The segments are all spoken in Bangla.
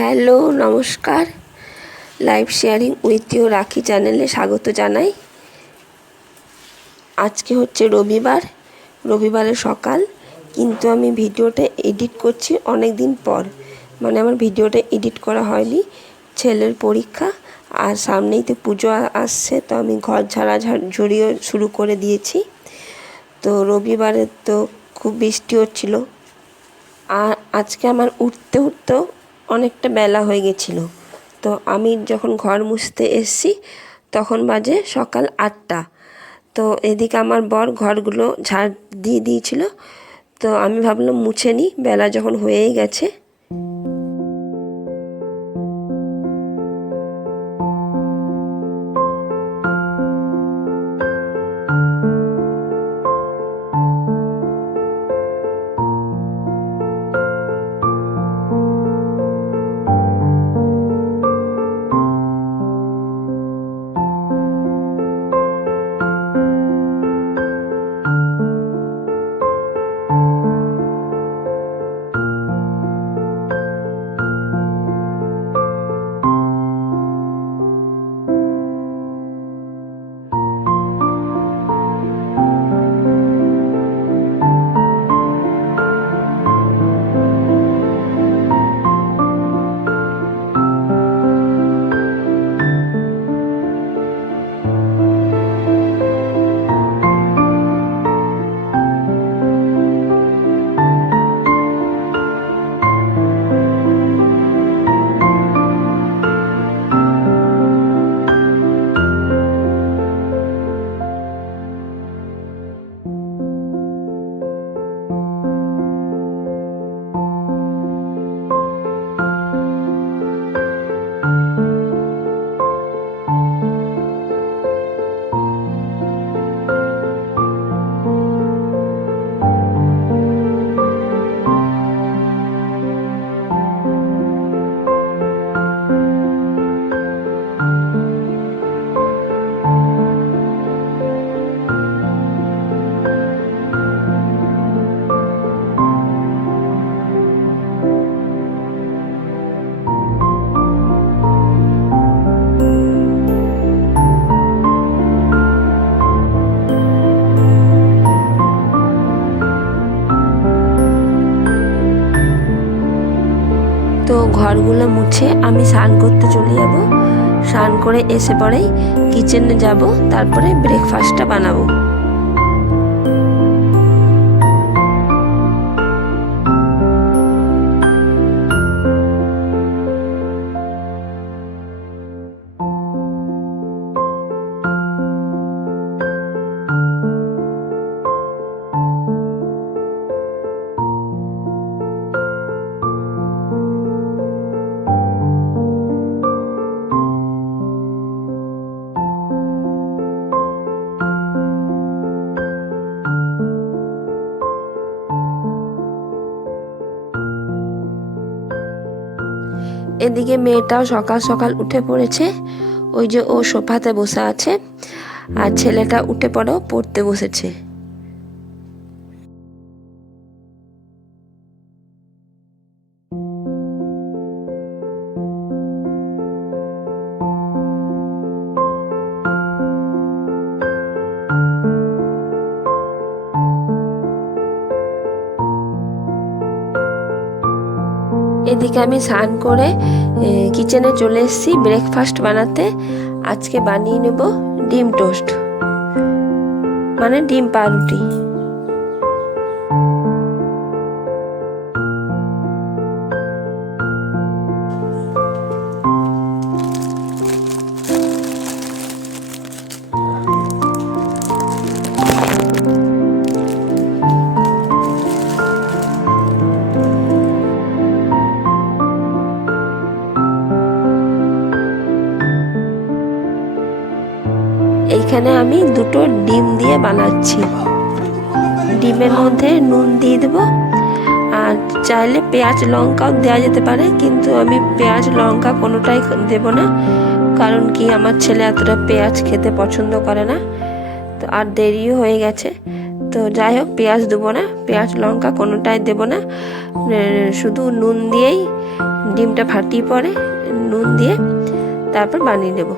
হ্যালো, নমস্কার। লাইভ শেয়ারিং উইথ ইউ রাখি চ্যানেলে স্বাগত জানাই। আজকে হচ্ছে রবিবারের সকাল, কিন্তু আমি ভিডিওটা এডিট করছি অনেক দিন পর। মানে আমার ভিডিওটা এডিট করা হয়নি, ছেলের পরীক্ষা আর সামনেই তো পুজো আসছে, তো আমি ঘর ঝাড়িয়ে শুরু করে দিয়েছি। তো রবিবারে তো খুব বৃষ্টি হচ্ছিল, আর আজকে আমার উঠতেও অনেকটা বেলা হয়ে গেছিলো। তো আমি যখন ঘর মুছতে এসেছি তখন বাজে সকাল 8টা। তো এদিকে আমার বর ঘরগুলো ঝাড় দিয়ে দিয়েছিল, তো আমি ভাবলাম মুছে নিই, বেলা যখন হয়েই গেছে। তো ঘরগুলো মুছে আমি স্নান করতে চলে যাব। স্নান করে এসে পরেই কিচেনে যাব, তারপরে ব্রেকফাস্টটা বানাবো। এদিকে মেয়েটাও সকাল সকাল উঠে পড়েছে, ওই যে ও সোফাতে বসে আছে, আর ছেলেটা উঠে পড়েও পড়তে বসেছে। এদিকে আমি স্নান করে কিচেনে চলে এসেছি ব্রেকফাস্ট বানাতে। আজকে বানিয়ে নেব ডিম টোস্ট, মানে ডিম পাউরুটি। এইখানে আমি দুটো ডিম দিয়ে বানাচ্ছি। ডিমের মধ্যে নুন দিয়ে দেবো, আর চাইলে পেঁয়াজ লঙ্কাও দেওয়া যেতে পারে, কিন্তু আমি পেঁয়াজ লঙ্কা কোনোটাই দেব না, কারণ কি আমার ছেলে এতটা পেঁয়াজ খেতে পছন্দ করে না। তো আর দেরিও হয়ে গেছে, তো যাই হোক, পেঁয়াজ দেবো না, পেঁয়াজ লঙ্কা কোনোটাই দেবো না, শুধু নুন দিয়েই ডিমটা ফাটিয়ে পরে নুন দিয়ে তারপর বানিয়ে নেব।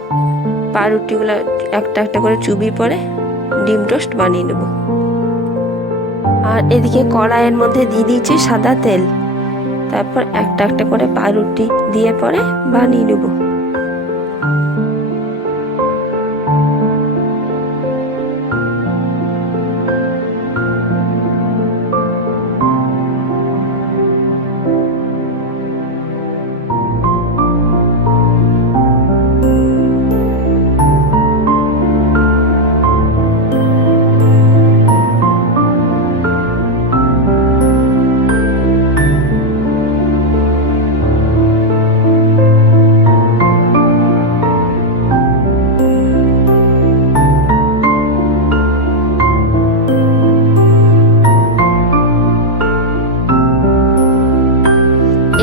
পাউরুটিগুলো একটা একটা করে চুবিয়ে পরে ডিম টোস্ট বানিয়ে নেব। আর এদিকে কড়াইয়ের মধ্যে দিয়ে দিয়েছি সাদা তেল, তারপর একটা একটা করে পাউরুটি দিয়ে পরে বানিয়ে নেব।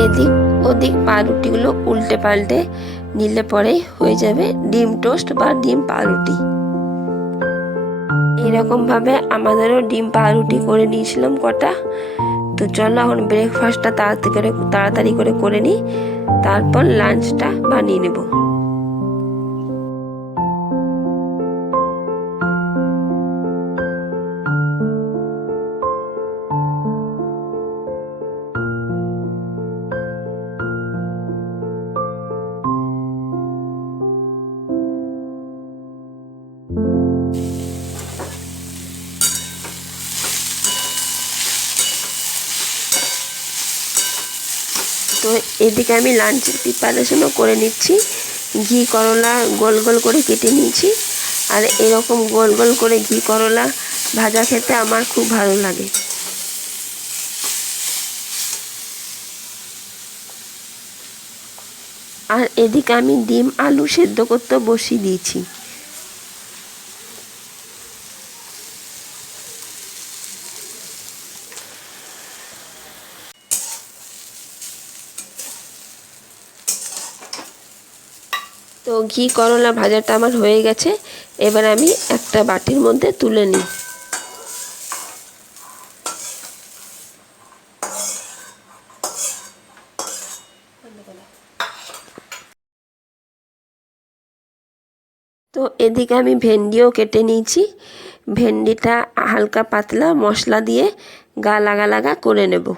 এদিক ওদিক পাউরুটিগুলো উল্টে পাল্টে নিলে পরেই হয়ে যাবে ডিম টোস্ট বা ডিম পাউরুটি। এরকমভাবে আমাদেরও ডিম পাউরুটি করে নিয়েছিলাম কটা। তো চলো এখন ব্রেকফাস্টটা তাড়াতাড়ি করে নিই, তারপর লাঞ্চটা বানিয়ে নেব। তো এদিকে আমি লাঞ্চের প্রিপারেশনও করে নিচ্ছি। ঘি করলা গোল গোল করে কেটে নিয়েছি, আর এরকম গোল গোল করে ঘি করলা ভাজা খেতে আমার খুব ভালো লাগে। আর এদিকে আমি ডিম আলু সেদ্ধ করতে বসিয়ে দিয়েছি। তো ঘি করলা ভাজাটা আমার হয়ে গেছে, এবার আমি একটা বাটির মধ্যে তুলে নিই। তো এদিকে আমি ভেন্ডিও কেটে নিয়েছি। ভেন্ডিটা হালকা পাতলা মশলা দিয়ে গা লাগা লাগা করে নেব।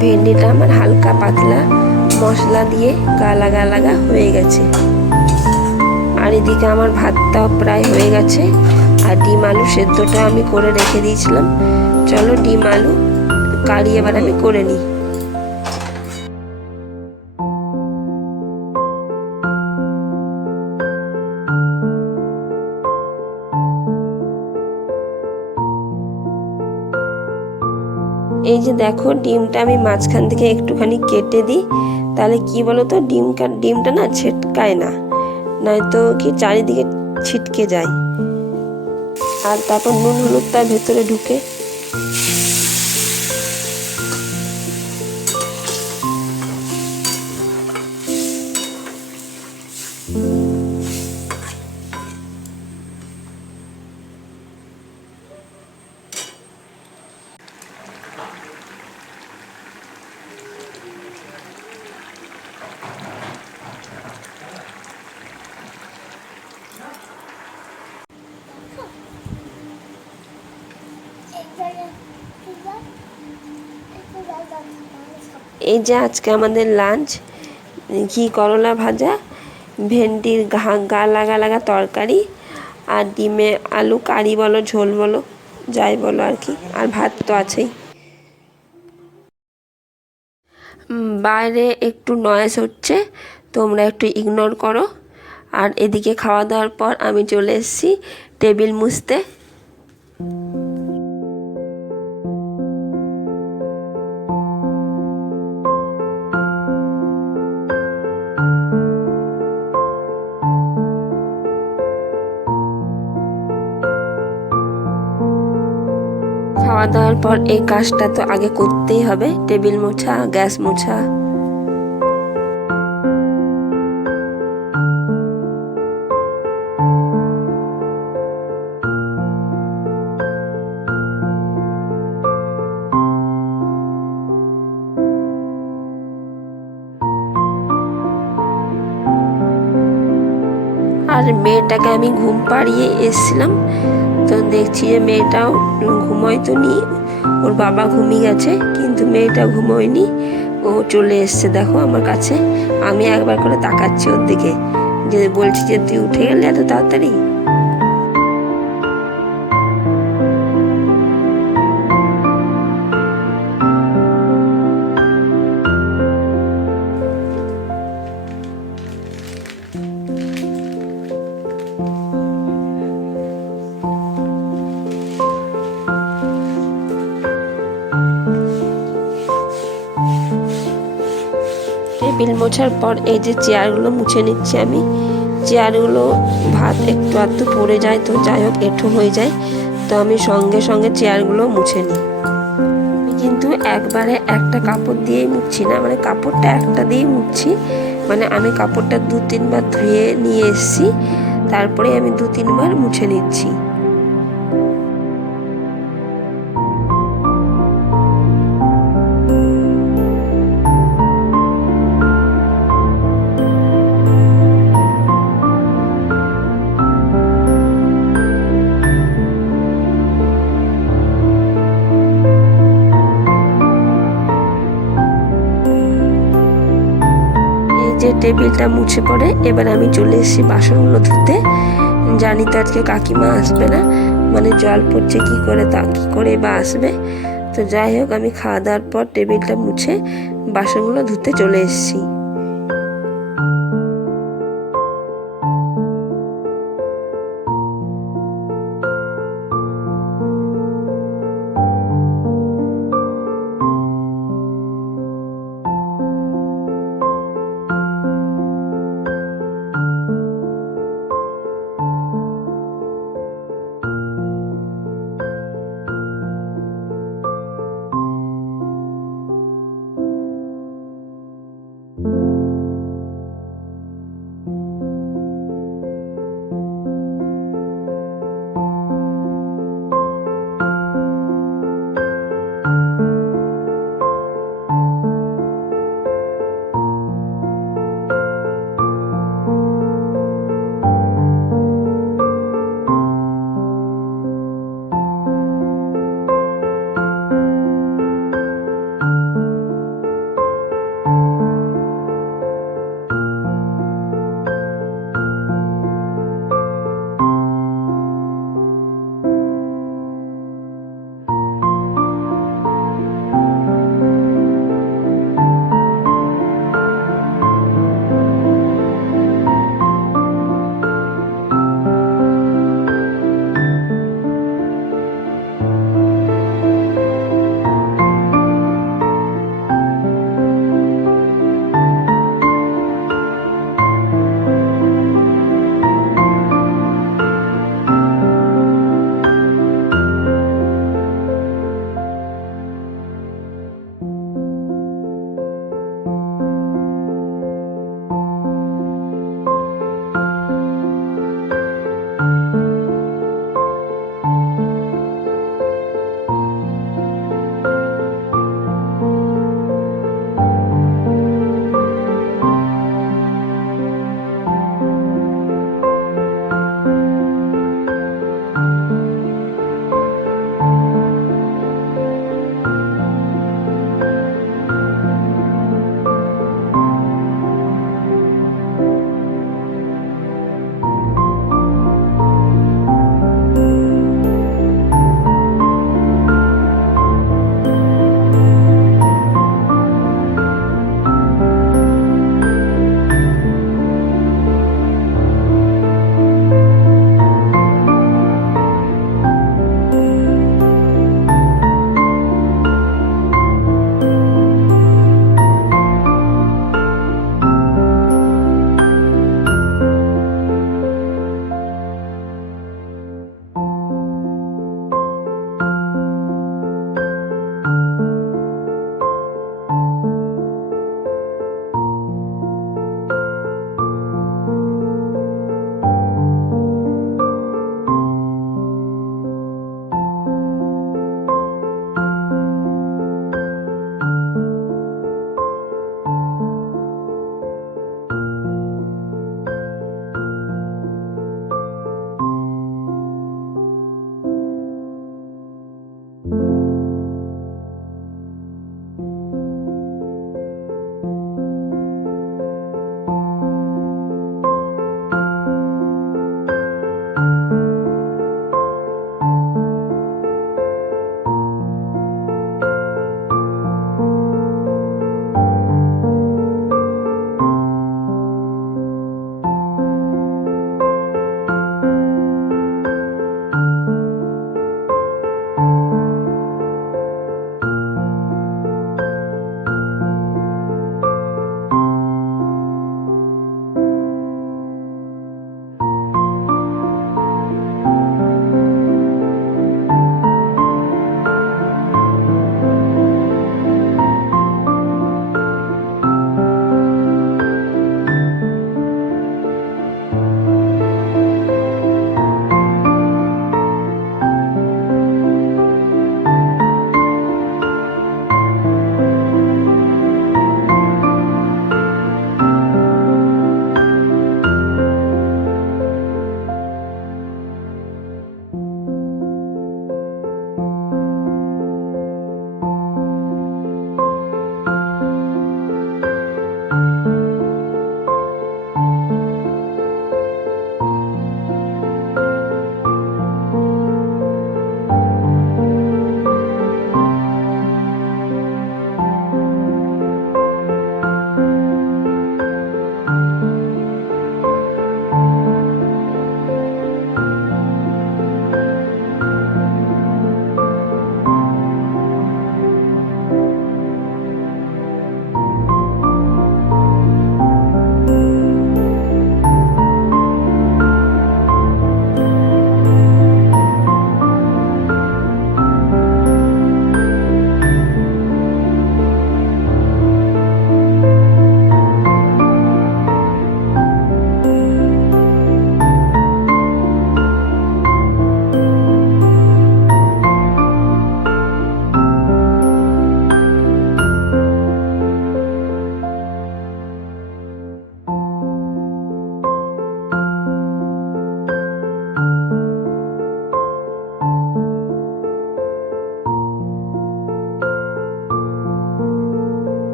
ভেন্ডিটা আমার হালকা পাতলা মশলা দিয়ে গালা গালা হয়ে গেছে। আর এদিকে আমার ভাতটাও প্রায় হয়ে গেছে। আর ডিম আলু সেদ্ধটা আমি করে রেখে দিয়েছিলাম। চলো ডিম আলু কারি এবার আমি করে নিই। এই যে দেখো ডিমটা আমি মাঝখান থেকে একটুখানি কেটে দিই, তাহলে কি বলো তো ডিমটা না ছিটকায় না, নয়তো কি চারিদিকে ছিটকে যায়। আর তারপর নুন হলুদ তার ভেতরে ঢুকে। এই যে আজকে আমাদের লাঞ্চ, ঘি করলা ভাজা, ভেন্ডির গা লাগা লাগা তরকারি, আর ডিমে আলু কারি বলো ঝোল বলো যাই বলো আর কি, আর ভাত তো আছেই। বাইরে একটু নয়েজ হচ্ছে, তোমরা একটু ইগনোর করো। আর এদিকে খাওয়া দাওয়ার পর আমি চলে এসেছি টেবিল মুছতে। খাওয়া দাওয়ার পর এই কাজটা তো আগে করতেই হবে, টেবিল মোছা, গ্যাস মোছা। আর মেয়েটাকে আমি ঘুম পাড়িয়ে এসছিলাম, তো দেখছি যে মেয়েটাও ঘুমোয় তো নি, ওর বাবা ঘুমিয়ে গেছে, কিন্তু মেয়েটা ঘুমোয়নি, ও চলে এসছে দেখো আমার কাছে। আমি একবার করে তাকাচ্ছি ওর দিকে, যে বলছি যে তুই উঠে গেলি এত তাড়াতাড়ি। টেবিল মোছার পর এই যে চেয়ারগুলো মুছে নিচ্ছি আমি। চেয়ারগুলো ভাত একটু আধটু পড়ে যায়, তো যাই হোক এঁঠো হয়ে যায়, তো আমি সঙ্গে সঙ্গে চেয়ারগুলো মুছে নিই। কিন্তু একবারে একটা কাপড় দিয়েই মুছছি না, মানে কাপড়টা একটা দিয়েই মুছছি, মানে আমি কাপড়টা 2-3 বার ধুয়ে নিয়ে এসেছি, তারপরে আমি 2-3 বার মুছে নিচ্ছি। যে টেবিলটা মুছে পড়ে, এবার আমি চলে এসেছি বাসনগুলো ধুতে। জানি তো আজকে কাকিমা আসবে না, মানে জল পড়ছে কি করে, তা কী করে বা আসবে। তো যাই হোক আমি খাওয়া দাওয়ার পর টেবিলটা মুছে বাসনগুলো ধুতে চলে এসেছি।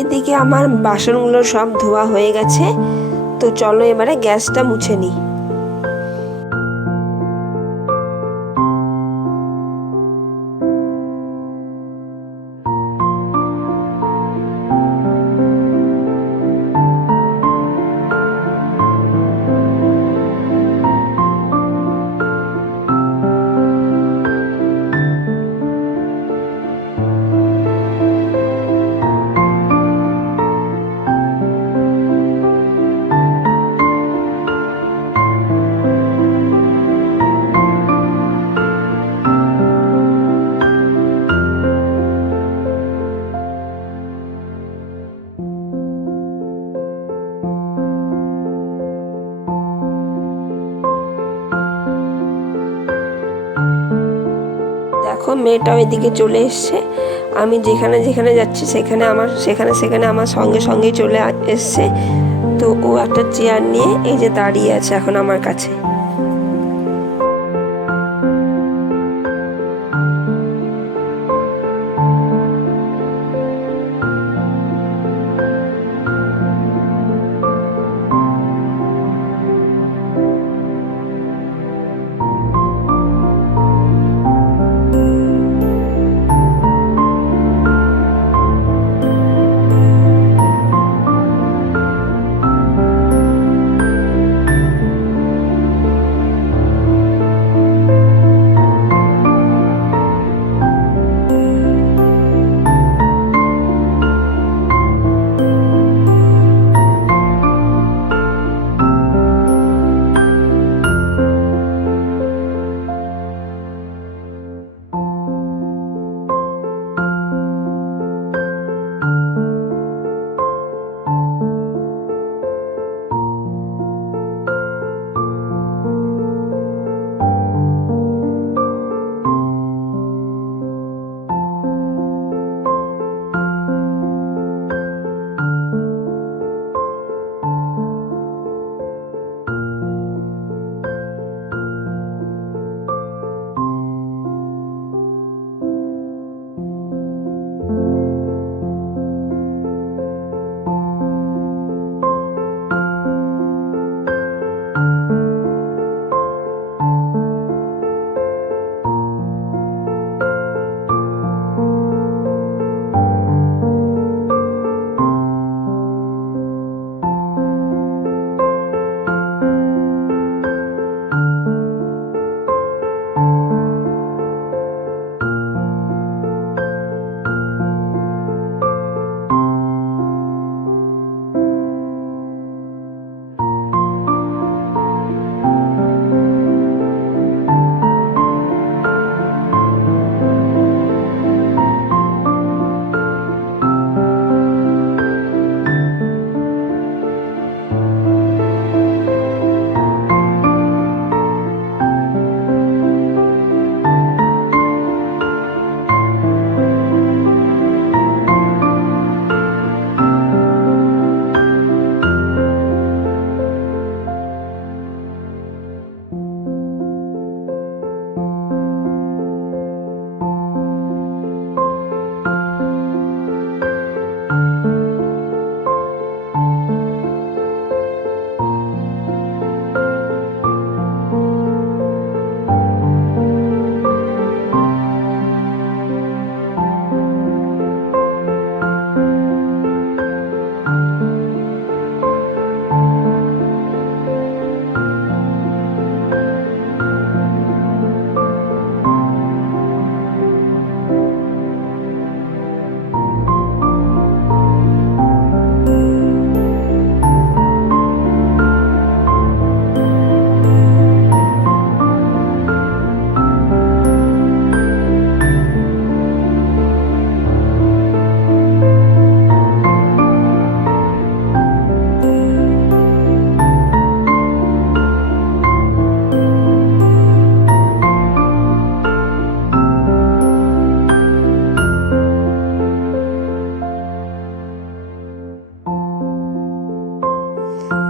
এদিকে আমার বাসনগুলো সব ধোয়া হয়ে গেছে। তো চলো এবারে গ্যাসটা মুছে নিই। দেখো মেয়েটাও এদিকে চলে এসছে। আমি যেখানে যেখানে যাচ্ছি সেখানে আমার সঙ্গে সঙ্গেই চলে এসছে। তো ও একটা চেয়ার নিয়ে এই যে দাঁড়িয়ে আছে এখন আমার কাছে।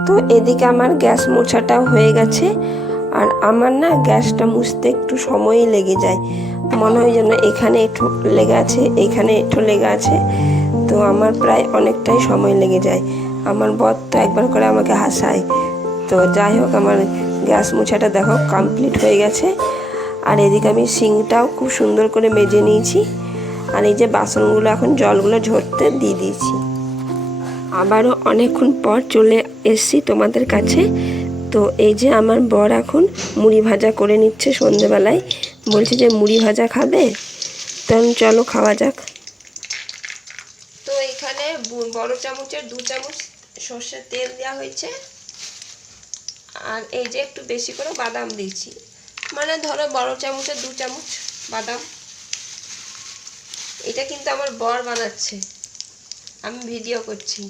তো এদিকে আমার গ্যাস মোছাটাও হয়ে গেছে। আর আমার না গ্যাসটা মুছতে একটু সময়ই লেগে যায়, মনে হয় যেন এখানে একটু লেগে আছে, এখানে একটু লেগে আছে। তো আমার প্রায় অনেকটাই সময় লেগে যায়। আমার বর তো একবার করে আমাকে হাসায়। তো যাই হোক, আমার গ্যাস মোছাটা দেখো কমপ্লিট হয়ে গেছে। আর এদিকে আমি সিঙ্কটাও খুব সুন্দর করে মেজে নিয়েছি। আর এই যে বাসনগুলো এখন জলগুলো ঝরতে দিয়ে দিয়েছি। আবারও অনেকক্ষণ পর চলে এসেছি তোমাদের কাছে। তো এই যে আমার বর এখন মুড়ি ভাজা করে নিচ্ছে সন্ধেবেলায়, বলছে যে মুড়ি ভাজা খাবে, তখন চলো খাওয়া যাক। তো এখানে বড় চামচের 2 চামচ সর্ষের তেল দেওয়া হয়েছে। আর এই যে একটু বেশি করে বাদাম দিয়েছি, মানে ধরো বড় চামচের 2 চামচ বাদাম। এটা কিন্তু আমার বর বানাচ্ছে, আমি ভিডিও করছি।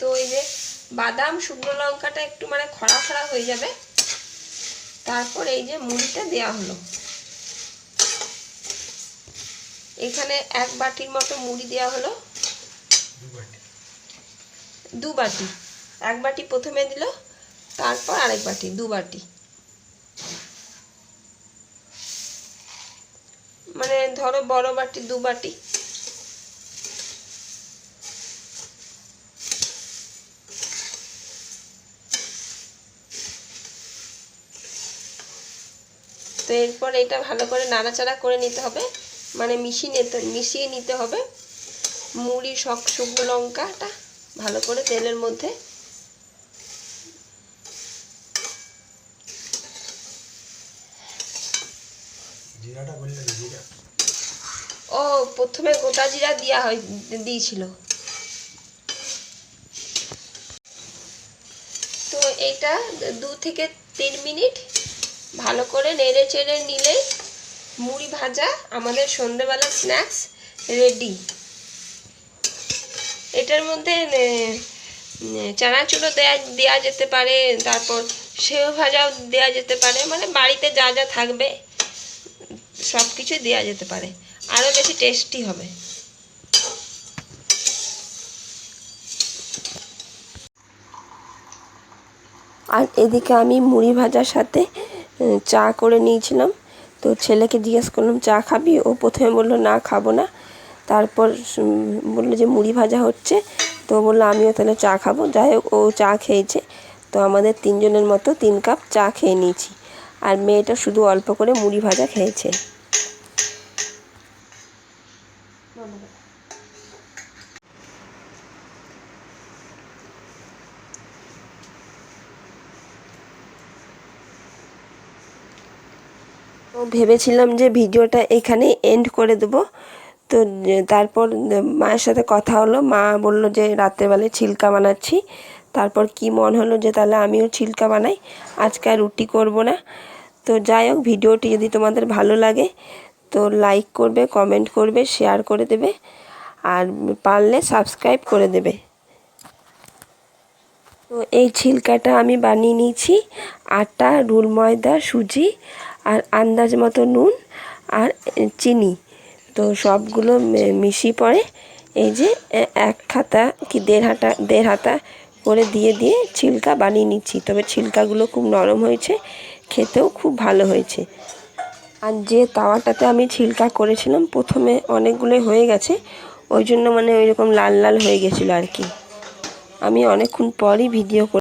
তো এই যে বাদাম শুকনো লঙ্কাটা একটু মানে খড়া খড়া হয়ে যাবে, তারপর এই যে মুড়িটা দেওয়া হলো। এখানে 1 বাটির মতো মুড়ি দেওয়া হলো, 2 বাটি। 1 বাটি প্রথমে দিল, তারপর আরেক বাটি, 2 বাটি। মানে ধরো বড় বাটি 2 বাটি। তো এরপর এটা ভালো করে নাড়াচাড়া করে নিতে হবে, মানে মিশিয়ে নিতে হবে মুড়ি শুকনো লঙ্কাটা ভালো করে তেলের মধ্যে। জিরাটা বললে জিরা, ও প্রথমে গোটা জিরা দিয়েছিল। তো এটা 2 থেকে 3 মিনিট ভালো করে নেড়ে চেড়ে নিলেই মুড়ি ভাজা আমাদের সন্ধ্যেবেলা স্ন্যাক্স রেডি। এটার মধ্যে চানাচুরও দেওয়া যেতে পারে, তারপর সেও ভাজাও দেওয়া যেতে পারে, মানে বাড়িতে যা যা থাকবে সব কিছু দেওয়া যেতে পারে, আরও বেশি টেস্টি হবে। আর এদিকে আমি মুড়ি ভাজার সাথে চা করে নিয়েছিলাম। তো ছেলেকে জিজ্ঞেস করলাম চা খাবি, ও প্রথমে বললো না খাবো না, তারপর বললো যে মুড়ি ভাজা হচ্ছে, তো বললো আমিও তাহলে চা খাবো। যাই হোক, ও চা খেয়েছে। তো আমাদের 3 জনের মতো 3 কাপ চা খেয়ে নিয়েছি। আর মেয়েটা শুধু অল্প করে মুড়ি ভাজা খেয়েছে। তো ভেবেছিলাম যে ভিডিওটা এখানে এন্ড করে দেবো। তো তারপর মায়ের সাথে কথা হলো, মা বলল যে রাত্রেবেলায় ছিলকা বানাচ্ছি। তারপর কি মন হলো যে তাহলে আমিও ছিলকা বানাই, আজকে আর রুটি করব না। তো যাই হোক, ভিডিওটি যদি তোমাদের ভালো লাগে তো লাইক করবে, কমেন্ট করবে, শেয়ার করে দেবে, আর পারলে সাবস্ক্রাইব করে দেবে। তো এই ছিলকাটা আমি বানিয়ে নিয়েছি আটা, রুল ময়দা, সুজি আর আন্দাজ মতো নুন আর চিনি। তো সবগুলো মিশিয়ে পরে এই যে 1 হাতা কি 1.5 হাতা করে দিয়ে ছিলকা বানিয়ে নিচ্ছি। তবে ছিলকাগুলো খুব নরম হয়েছে, খেতেও খুব ভালো হয়েছে। আর যে তাওয়াটাতে আমি ছিলকা করেছিলাম প্রথমে অনেকগুলো হয়ে গেছে, ওই জন্য মানে ওইরকম লাল লাল হয়ে গেছিলো আর কি। আমি অনেকক্ষণ পরই ভিডিও